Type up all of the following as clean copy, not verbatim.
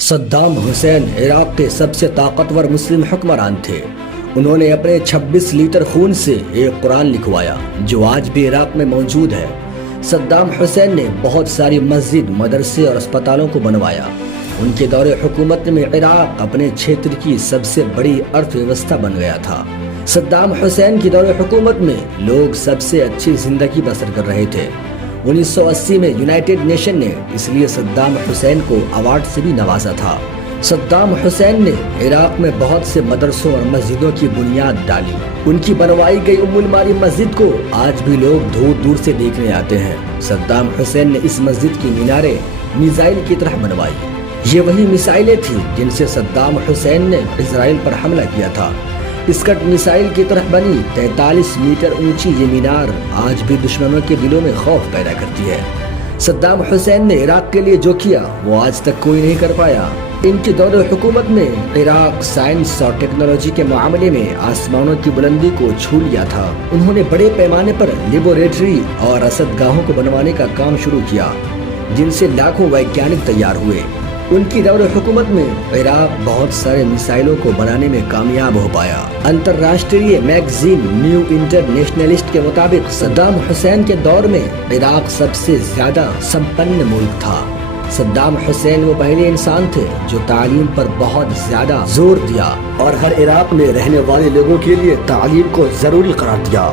Saddam Hussein Iraq کے سب سے طاقتور مسلم حکمران تھے۔ انہوں نے اپنے 26 لیٹر خون سے ایک قرآن لکھوایا جو آج بھی عراق میں موجود ہے۔ صدام حسین نے بہت ساری مسجد، مدرسے اور اسپتالوں کو بنوایا۔ ان کے دور حکومت میں عراق اپنے چھیتر کی سب سے بڑی ارتھ ویوستھا بن گیا تھا۔ صدام حسین کی دور حکومت میں لوگ سب سے اچھی زندگی بسر کر رہے تھے۔ 1980 میں یونائٹڈ نیشن نے اس لیے صدام حسین کو ایوارڈ سے بھی نوازا تھا۔ صدام حسین نے عراق میں بہت سے مدرسوں اور مسجدوں کی بنیاد ڈالی۔ ان کی بنوائی گئی ام الماری مسجد کو آج بھی لوگ دور دور سے دیکھنے آتے ہیں۔ صدام حسین نے اس مسجد کی میناریں میزائل کی طرح بنوائی۔ یہ وہی میزائلیں تھیں جن سے صدام حسین نے اسرائیل پر حملہ کیا تھا۔ اسکٹ میزائل کی طرح بنی 43 میٹر اونچی یہ مینار آج بھی دشمنوں کے دلوں میں خوف پیدا کرتی ہے۔ صدام حسین نے عراق کے لیے جو کیا وہ آج تک کوئی نہیں کر پایا۔ ان کی دور حکومت میں عراق سائنس اور ٹیکنالوجی کے معاملے میں آسمانوں کی بلندی کو چھو لیا تھا۔ انہوں نے بڑے پیمانے پر لیبوریٹری اور رصد گاہوں کو بنوانے کا کام شروع کیا جن سے لاکھوں ویگیانک تیار ہوئے۔ ان کی دور حکومت میں عراق بہت سارے میزائلوں کو بنانے میں کامیاب ہو پایا۔ انترراشٹریہ میگزین نیو انٹرنیشنلسٹ کے مطابق صدام حسین کے دور میں عراق سب سے زیادہ سمپن ملک تھا۔ صدام حسین وہ پہلے انسان تھے جو تعلیم پر بہت زیادہ زور دیا اور ہر عراق میں رہنے والے لوگوں کے لیے تعلیم کو ضروری قرار دیا۔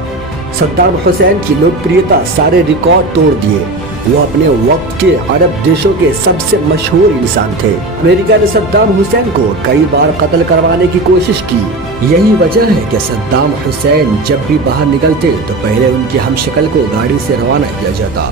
صدام حسین کی لوکپریتا سارے ریکارڈ توڑ دیے۔ وہ اپنے وقت کے عرب دیشوں کے سب سے مشہور انسان تھے۔ امریکہ نے صدام حسین کو کئی بار قتل کروانے کی کوشش کی۔ یہی وجہ ہے کہ صدام حسین جب بھی باہر نکلتے تو پہلے ان کے ہم شکل کو گاڑی سے روانہ کیا جاتا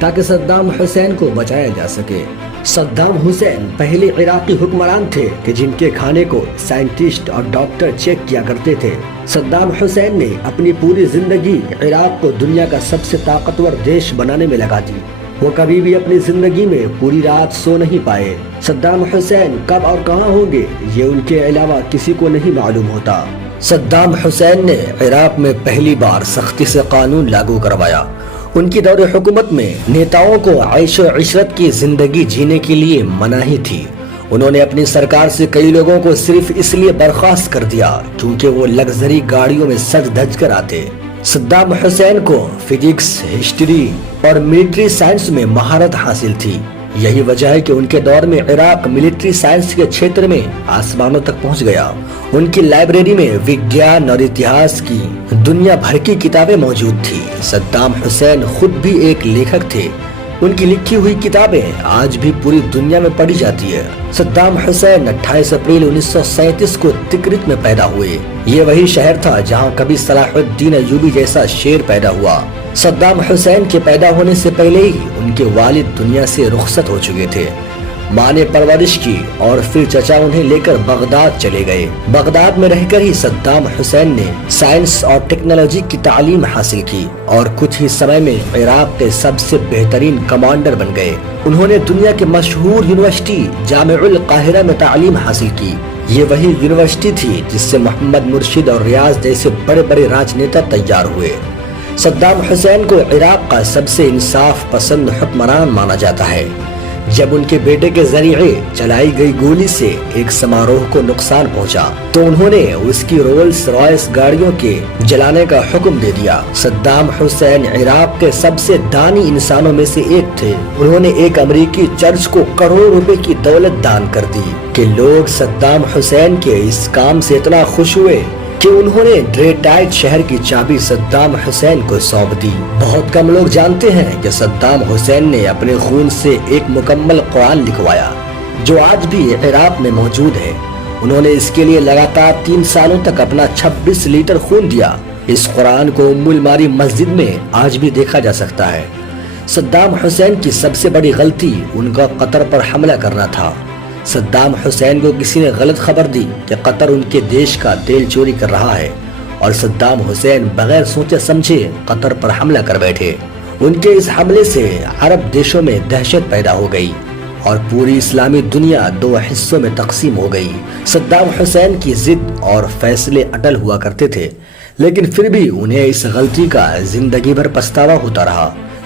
تاکہ صدام حسین کو بچایا جا سکے۔ صدام حسین پہلے عراقی حکمران تھے کہ جن کے کھانے کو سائنٹسٹ اور ڈاکٹر چیک کیا کرتے تھے۔ صدام حسین نے اپنی پوری زندگی عراق کو دنیا کا سب سے طاقتور دیش بنانے میں لگا دی۔ وہ کبھی بھی اپنی زندگی میں پوری رات سو نہیں پائے۔ صدام حسین کب اور کہاں ہوں گے یہ ان کے علاوہ کسی کو نہیں معلوم ہوتا۔ صدام حسین نے عراق میں پہلی بار سختی سے قانون لاگو کروایا۔ ان کی دور حکومت میں نیتاؤں کو عیش و عشرت کی زندگی جینے کے لیے مناہی تھی۔ انہوں نے اپنی سرکار سے کئی لوگوں کو صرف اس لیے برخاست کر دیا کیونکہ وہ لگژری گاڑیوں میں سج دھج کر آتے۔ صدام حسین کو فزکس، ہسٹری اور ملٹری سائنس میں مہارت حاصل تھی۔ یہی وجہ ہے کہ ان کے دور میں عراق ملٹری سائنس کے چھیتر میں آسمانوں تک پہنچ گیا۔ ان کی لائبریری میں وگیان اور اتہاس کی دنیا بھر کی کتابیں موجود تھی۔ صدام حسین خود بھی ایک لیکھک تھے۔ ان کی لکھی ہوئی کتابیں آج بھی پوری دنیا میں پڑھی جاتی ہے۔ صدام حسین 28 اپریل 1937 کو تکرت میں پیدا ہوئے۔ یہ وہی شہر تھا جہاں کبھی صلاح الدین ایوبی جیسا شیر پیدا ہوا۔ صدام حسین کے پیدا ہونے سے پہلے ہی ان کے والد دنیا سے رخصت ہو چکے تھے۔ ماں نے پرورش کی اور پھر چچا انہیں لے کر بغداد چلے گئے۔ بغداد میں رہ کر ہی صدام حسین نے سائنس اور ٹیکنالوجی کی تعلیم حاصل کی اور کچھ ہی سمے میں عراق کے سب سے بہترین کمانڈر بن گئے۔ انہوں نے دنیا کے مشہور یونیورسٹی جامع القاہرہ میں تعلیم حاصل کی۔ یہ وہی یونیورسٹی تھی جس سے محمد مرشد اور ریاض جیسے بڑے بڑے راجنیتا تیار ہوئے۔ صدام حسین کو عراق کا سب سے انصاف پسند حکمران مانا جاتا ہے۔ جب ان کے بیٹے کے ذریعے چلائی گئی گولی سے ایک سماروہ کو نقصان پہنچا تو انہوں نے اس کی رولز رائس گاڑیوں کے جلانے کا حکم دے دیا۔ صدام حسین عراق کے سب سے دانی انسانوں میں سے ایک تھے۔ انہوں نے ایک امریکی چرچ کو کروڑ روپے کی دولت دان کر دی کہ لوگ صدام حسین کے اس کام سے اتنا خوش ہوئے کہ انہوں نے ڈریٹائٹ شہر کی چابی صدام حسین کو سونپ دی۔ بہت کم لوگ جانتے ہیں کہ صدام حسین نے اپنے خون سے ایک مکمل قرآن لکھوایا جو آج بھی عراق میں موجود ہے۔ انہوں نے اس کے لیے لگاتار 3 سالوں تک اپنا 26 لیٹر خون دیا۔ اس قرآن کو ام الماری مسجد میں آج بھی دیکھا جا سکتا ہے۔ صدام حسین کی سب سے بڑی غلطی ان کا قطر پر حملہ کرنا تھا۔ صدام حسین کو کسی نے غلط خبر دی کہ قطر ان کے دیش کا تیل چوری کر رہا ہے اور صدام حسین بغیر سوچے سمجھے قطر پر حملہ کر بیٹھے۔ ان کے اس حملے سے عرب دیشوں میں دہشت پیدا ہو گئی اور پوری اسلامی دنیا 2 حصوں میں تقسیم ہو گئی۔ صدام حسین کی ضد اور فیصلے اٹل ہوا کرتے تھے لیکن پھر بھی انہیں اس غلطی کا زندگی بھر پچھتاوا ہوتا رہا۔